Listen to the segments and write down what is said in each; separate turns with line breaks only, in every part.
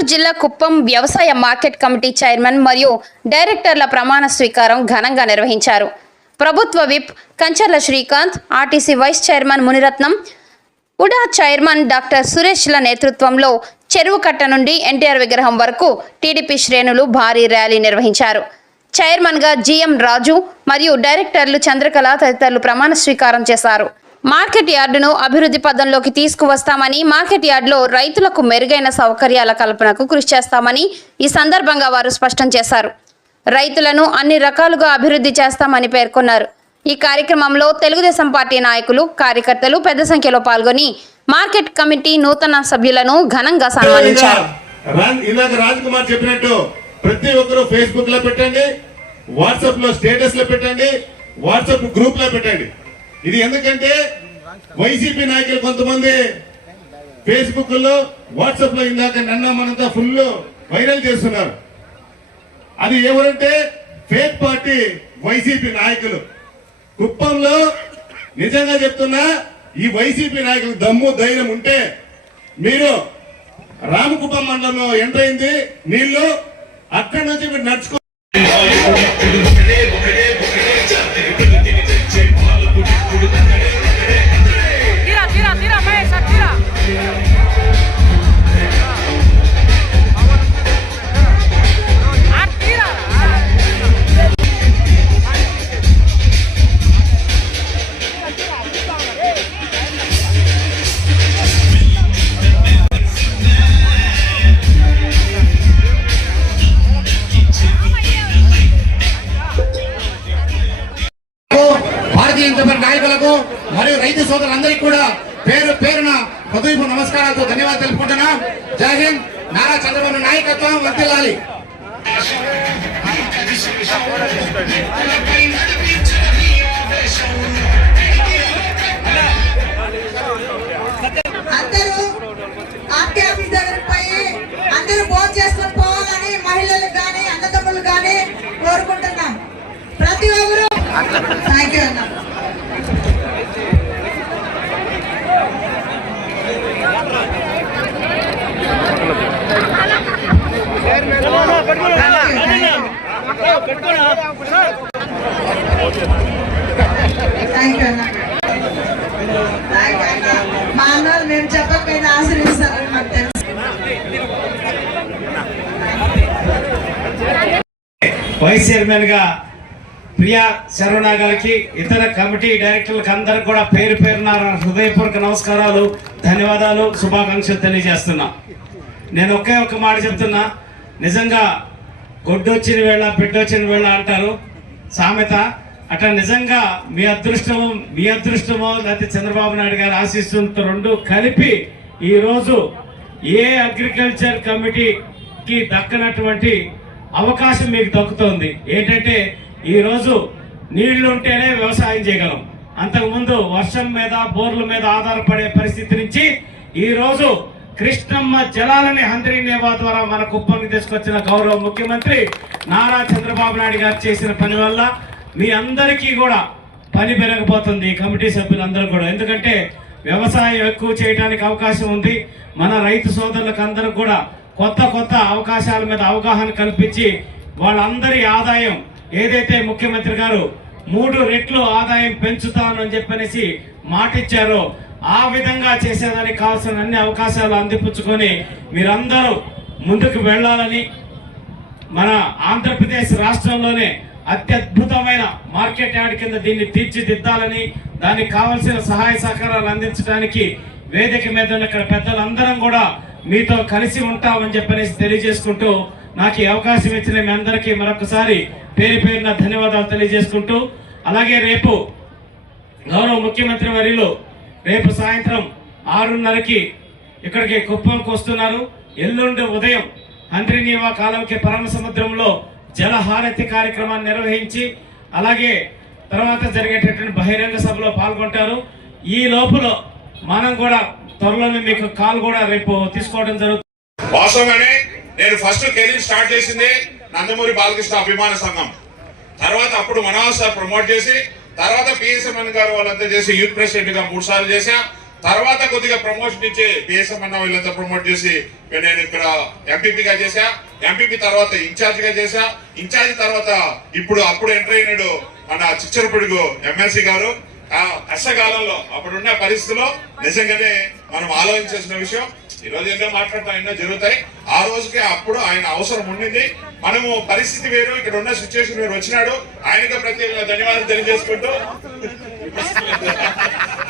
గుంటూరు జిల్లా కుప్పం వ్యవసాయ market committee chairman మరియు డైరెక్టర్ల ప్రమాణ స్వీకారం ఘనంగా నిర్వహించారు. ప్రభుత్వ whip Kancharla Srikanth RTC vice chairman Muniratnam UDA chairman doctor సురేష్ల నేతృత్వంలో చెరువు కట్ట నుండి ఎన్టీఆర్ విగ్రహం వరకు టీడీపీ శ్రేణులు భారీ ర్యాలీ నిర్వహించారు. చైర్మన్గా జిఎం రాజు మరియు డైరెక్టర్లు చంద్రకళ తదితరులు ప్రమాణ స్వీకారం చేశారు. మార్కెట్ యార్డును అభివృద్ధి పదంలోకి తీసుకువస్తామని మార్కెట్ యార్డులో రైతులకు మెరుగైన సౌకర్యాల కల్పనకు కృషి చేస్తామని ఈ సందర్భంగా వారు స్పష్టం చేశారు. రైతులను అన్ని రకాలుగా అభివృద్ధి చేస్తామని పేర్కొన్నారు. ఈ కార్యక్రమంలో తెలుగుదేశం పార్టీ నాయకులు కార్యకర్తలు పెద్ద సంఖ్యలో పాల్గొని మార్కెట్ కమిటీ నూతన సభ్యులను ఘనంగా సన్మానించారు.
ఇందాక రాజ్ కుమార్ చెప్పినట్టు ప్రతి ఫేస్బుక్లో పెట్టండి వాట్సాప్లో స్టేటస్లో పెట్టండి వాట్సాప్ గ్రూప్లో పెట్టండి. ఇది ఎందుకంటే వైసీపీ నాయకులు కొంతమంది ఫేస్బుక్లో వాట్సాప్లో ఇందాక నన్న మనంతా ఫుల్ వైరల్ చేస్తున్నారు. అది ఎవరంటే ఫేక్ పార్టీ వైసీపీ నాయకులు. కుప్పంలో నిజంగా చెప్తున్నా ఈ వైసీపీ నాయకులు దమ్ము ధైర్యం ఉంటే మీరు రామకుప్పం మండలంలో ఎంటర్ అయింది నీళ్ళు అక్కడి నుంచి మీరు నడుచుకో
భారతీయ నాయకులకు మరియు రైతు సోదరులందరికీ కూడా పేరు పేరున హృదయపు నమస్కారాలతో ధన్యవాదాలు తెలుపుకుంటున్నా. జై హింద్. నారా చంద్రబాబు నాయకత్వం వర్తిల్లాలి.
మా అన్నలు మేము చెప్పకపోయినా ఆశీర్వదిస్తారు మాకు తెలుసు.
వైస్ చైర్మన్గా ప్రియా శరవణ గారికి ఇతర కమిటీ డైరెక్టర్లకు అందరికి కూడా పేరు పేరున హృదయపూర్వక నమస్కారాలు ధన్యవాదాలు శుభాకాంక్షలు తెలియజేస్తున్నా. నేను ఒకే ఒక మాట చెప్తున్నా. నిజంగా గొడ్డొచ్చిన వేళ బిడ్డొచ్చిన వేళ అంటారు. సామెత అట్లా నిజంగా మీ అదృష్టము మీ అదృష్టమో లేకపోతే చంద్రబాబు నాయుడు గారి ఆశీస్సులతో రెండు కలిపి ఈరోజు ఏ అగ్రికల్చర్ కమిటీకి దక్కనటువంటి అవకాశం మీకు దక్కుతోంది? ఏంటంటే ఈరోజు నీళ్ళు ఉంటేనే వ్యవసాయం చేయగలం. అంతకుముందు వర్షం మీద బోర్ల మీద ఆధారపడే పరిస్థితి నుంచి ఈరోజు కృష్ణమ్మ జలాలని హంద్రీ నేవా ద్వారా మన కుప్పంకి తీసుకొచ్చిన గౌరవ ముఖ్యమంత్రి నారా చంద్రబాబు నాయుడు గారు చేసిన పని వల్ల మీ అందరికీ కూడా పని పెరగబోతుంది ఈ కమిటీ సభ్యులందరూ కూడా. ఎందుకంటే వ్యవసాయం ఎక్కువ చేయడానికి అవకాశం ఉంది. మన రైతు సోదరులకు అందరూ కూడా కొత్త కొత్త అవకాశాల మీద అవగాహన కల్పించి వాళ్ళందరి ఆదాయం ఏదైతే ముఖ్యమంత్రి గారు మూడు రెట్లు ఆదాయం పెంచుతాను అని చెప్పనేసి మాటిచ్చారో ఆ విధంగా చేసేదానికి కావాల్సిన అన్ని అవకాశాలు అందిపుచ్చుకొని మీరందరూ ముందుకు వెళ్ళాలని మన ఆంధ్రప్రదేశ్ రాష్ట్రంలోనే అత్యద్భుతమైన మార్కెట్ యార్డ్ కింద దీన్ని తీర్చిదిద్దాలని దానికి కావలసిన సహాయ సహకారాలు అందించడానికి వేదిక మీద ఉన్న ఇక్కడ పెద్దలందరం కూడా మీతో కలిసి ఉంటామని చెప్పనేసి తెలియజేసుకుంటూ నాకు ఈ అవకాశం ఇచ్చిన మీ అందరికీ మరొకసారి పేరు పేరున ధన్యవాదాలు తెలియజేసుకుంటూ అలాగే రేపు గౌరవ ముఖ్యమంత్రి వర్యులు రేపు సాయంత్రం ఆరున్నరకి ఇక్కడికి కుప్పంకి వస్తున్నారు ఎల్లుండి ఉదయం అంద్రినీవా కాలంకి పరమ సముద్రంలో జలహారతి కార్యక్రమాన్ని నిర్వహించి అలాగే తర్వాత జరిగేటటువంటి బహిరంగ సభలో పాల్గొంటారు. ఈ లోపల మనం కూడా త్వరలోనే మీకు కాల్ కూడా రేపు తీసుకోవడం జరుగుతుంది.
వాస్తవంగానే నేను ఫస్ట్ కెరీర్ స్టార్ట్ చేసింది నందమూరి బాలకృష్ణ అభిమాన సంఘం. తర్వాత అప్పుడు మనోహర్ సార్ ప్రమోట్ చేసి తర్వాత పిఎస్ఎంఎన్ గారు వాళ్ళంతా చేసి యూత్ ప్రెసిడెంట్గా మూడు సార్లు చేశా. తర్వాత కొద్దిగా ప్రమోషన్ ఇచ్చి బిఎస్ఎం అన్న వీళ్ళంతా ప్రమోట్ చేసి నేను ఇక్కడ ఎంపీపీగా చేశా. ఎంపీపీ తర్వాత ఇన్ఛార్జ్గా చేశా. ఇన్ఛార్జ్ తర్వాత ఇప్పుడు అప్పుడు ఎంటర్ అయినాడు మన చిచ్చరపిడుగు ఎమ్మెల్సీ గారు. కష్టకాలంలో అప్పుడున్న పరిస్థితిలో నిజంగానే మనం ఆలోచించాల్సిన విషయం. ఈ రోజు ఎన్నో మాట్లాడతాం? ఎన్నో జరుగుతాయి. ఆ రోజుకే అప్పుడు ఆయన అవసరం ఉండింది. మనము పరిస్థితి వేరు ఇక్కడ ఉన్న సిచ్యువేషన్ వేరు. వచ్చినాడు. ఆయనకు ప్రత్యేకంగా ధన్యవాదాలు తెలియజేసుకుంటూ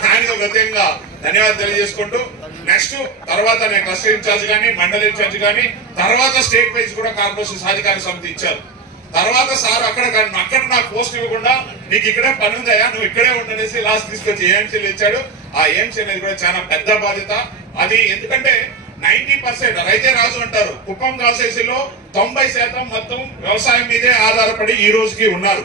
ఆయనకు ప్రత్యేకంగా ధన్యవాదాలు తెలియజేసుకుంటూ నెక్స్ట్ తర్వాత నేను క్లస్టర్ ఇన్ఛార్జ్ కానీ మండలి ఇన్ఛార్జ్ కానీ తర్వాత స్టేట్ వైజ్ కూడా కార్పొరేషన్ సాధికార సమితి ఇచ్చారు. తర్వాత సార్ అక్కడ అక్కడ నాకు పోస్ట్ ఇవ్వకుండా నీకు ఇక్కడే పని ఉందయా నువ్వు ఇక్కడే ఉండనేసి లాస్ట్ తీసుకొచ్చి ఏఎంసీలు ఇచ్చాడు. ఆ ఏఎంసీ అనేది కూడా చాలా పెద్ద బాధ్యత. అది ఎందుకంటే నైన్టీ పర్సెంట్ రైతే రాజు అంటారు. కుప్పం కాసేసిలో తొంభై శాతం మొత్తం వ్యవసాయం మీదే ఆధారపడి ఈ రోజుకి ఉన్నారు.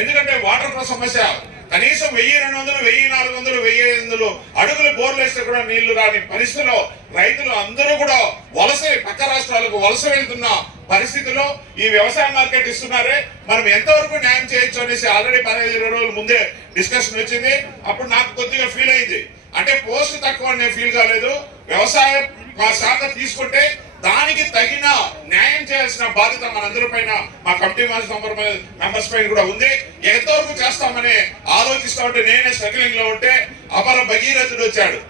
ఎందుకంటే వాటర్ ఫ్లో సమస్య కనీసం వెయ్యి రెండు వందలు వెయ్యి నాలుగు వందలు వెయ్యి ఐదు వందలు అడుగులు బోర్లు వేస్తే కూడా నీళ్ళు రాని పరిస్థితిలో రైతులు అందరూ కూడా వలస పక్క రాష్ట్రాలకు వలస వెళ్తున్న పరిస్థితిలో ఈ వ్యవసాయ మార్కెట్ ఇస్తున్నారే. మనం ఎంతవరకు న్యాయం చేయొచ్చు అనేసి ఆల్రెడీ పదహైదు ఇరవై రోజుల ముందే డిస్కషన్ వచ్చింది. అప్పుడు నాకు కొద్దిగా ఫీల్ అయింది. అంటే పోస్ట్ తక్కువ నేను ఫీల్ కాలేదు. వ్యవసాయం మా శాఖ తీసుకుంటే దానికి తగిన న్యాయం చేయాల్సిన బాధ్యత మనందరి పైన మా కమిటీ మెంబర్స్ పైన కూడా ఉంది. ఎంతవరకు చేస్తామని ఆలోచిస్తా ఉంటే నేనే స్ట్రగ్లింగ్లో ఉంటే అపర భగీరథుడు వచ్చాడు.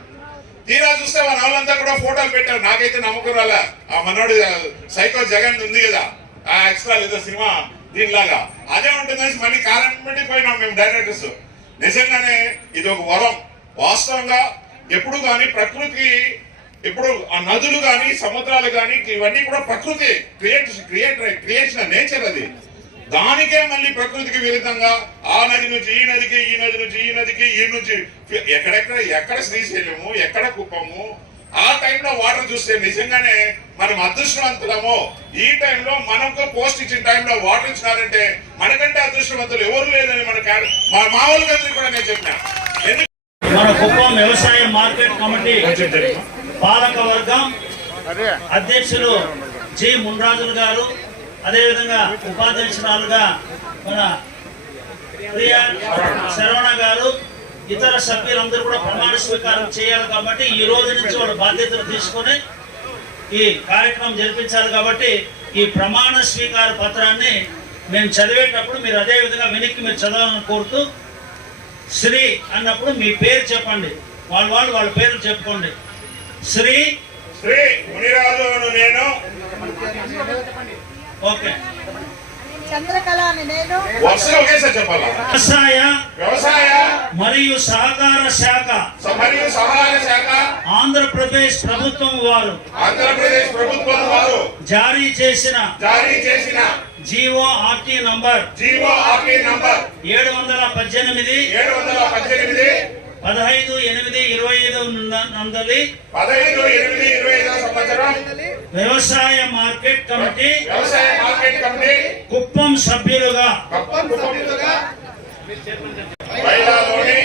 తీరా చూస్తే మన వాళ్ళంతా కూడా ఫోటోలు పెట్టారు. నాకైతే నమ్మకం రాలే. ఆ మనోడు సైకో జగన్ ఉంది కదా. ఆ ఎక్స్ట్రా లేదా సినిమా దీనిలాగా. అదే ఉంటుందని మళ్ళీ కాలం పెట్టి పోయినాం మేము డైరెక్టర్స్. నిజంగానే ఇది ఒక వరం. వాస్తవంగా ఎప్పుడు కానీ ప్రకృతి ఇప్పుడు ఆ నదులు కానీ సముద్రాలు కానీ ఇవన్నీ కూడా ప్రకృతి క్రియేట్ క్రియేట్ క్రియేషన్ నేచర్ అది. దానికే మళ్ళీ ప్రకృతికి విరుద్ధంగా ఆ నది నుంచి ఈ నదికి ఈ నది నుంచి ఈ నదికి ఈ నుంచి ఎక్కడెక్కడ ఎక్కడ శ్రీశైలము ఎక్కడ కుప్పము ఆ టైంలో వాటర్ చూస్తే నిజంగానే మనం అదృష్టవంతులము. ఈ టైంలో మనకు పోస్ట్ ఇచ్చిన టైంలో వాటర్ ఇచ్చినారంటే మనకంటే అదృష్టవంతులు ఎవరు లేదని మన క్యాడ- మా మామూలు కూడా నేను చెప్పిన.
వ్యవసాయ మార్కెట్ కమిటీ పాలక వర్గం అధ్యక్షులు జి మున్రాజులు గారు అదేవిధంగా ఉపాధ్యక్షురాలుగా మన ప్రియా శరవణ గారు ఇతర సభ్యులందరూ కూడా ప్రమాణ స్వీకారం చేయాలి కాబట్టి ఈ రోజు నుంచి వాళ్ళ బాధ్యతలు తీసుకొని ఈ కార్యక్రమం జరిపించాలి కాబట్టి ఈ ప్రమాణ స్వీకార పత్రాన్ని మేము చదివేటప్పుడు మీరు అదే విధంగా వెనక్కి మీరు చదవాలని కోరుతూ శ్రీ అన్నప్పుడు మీ పేరు చెప్పండి. వాళ్ళ వాళ్ళు వాళ్ళ పేర్లు చెప్పుకోండి. శ్రీ
శ్రీ మునిరాజు అను నేను.
ఓకే వ్యవసాయ
వ్యవసాయ
మరియు సహకార శాఖ.
మరియు సహాయ శాఖ.
ఆంధ్రప్రదేశ్ ప్రభుత్వం వారు
ఆంధ్రప్రదేశ్ ప్రభుత్వం వారు
జారీ చేసిన
జారీ చేసిన
GO RT number
GO RT number
ఏడు వందల పద్దెనిమిది
ఏడు వందల పద్దెనిమిది
పదహైదు ఎనిమిది ఇరవై ఐదు నందలి
పదహైదు ఎనిమిది ఇరవై ఐదో సంవత్సరం
వ్యవసాయ మార్కెట్ కమిటీ
వ్యవసాయ మార్కెట్ కమిటీ
కుప్పం సభ్యులుగా
కప్పం బయలాలోని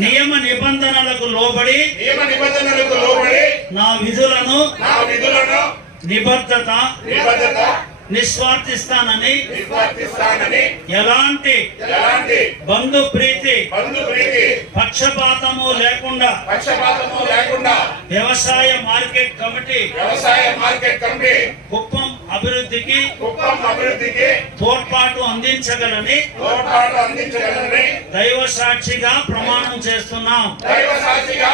నియమ నిబంధనలకు లోబడి
నియమ నిబంధనలకు లోబడి
నా విధులను
నా విధులను
నిబద్ధత
నిబద్ధత
నిస్వార్థిస్తానని
నిర్వర్తిస్తానని
ఎలాంటి
ఎలాంటి
బంధు ప్రీతి
బంధు ప్రీతి
పక్షపాతము లేకుండా
పక్షపాతము లేకుండా
వ్యవసాయ మార్కెట్ కమిటీ
వ్యవసాయ మార్కెట్ కమిటీ
కుప్పం అభివృద్ధికి
కుప్పం అభివృద్ధికి
తోడ్పాటు అందించగలని
తోడ్పాటు అందించగలని
దైవ సాక్షిగా ప్రమాణం చేస్తున్నాం.
దైవ సాక్షిగా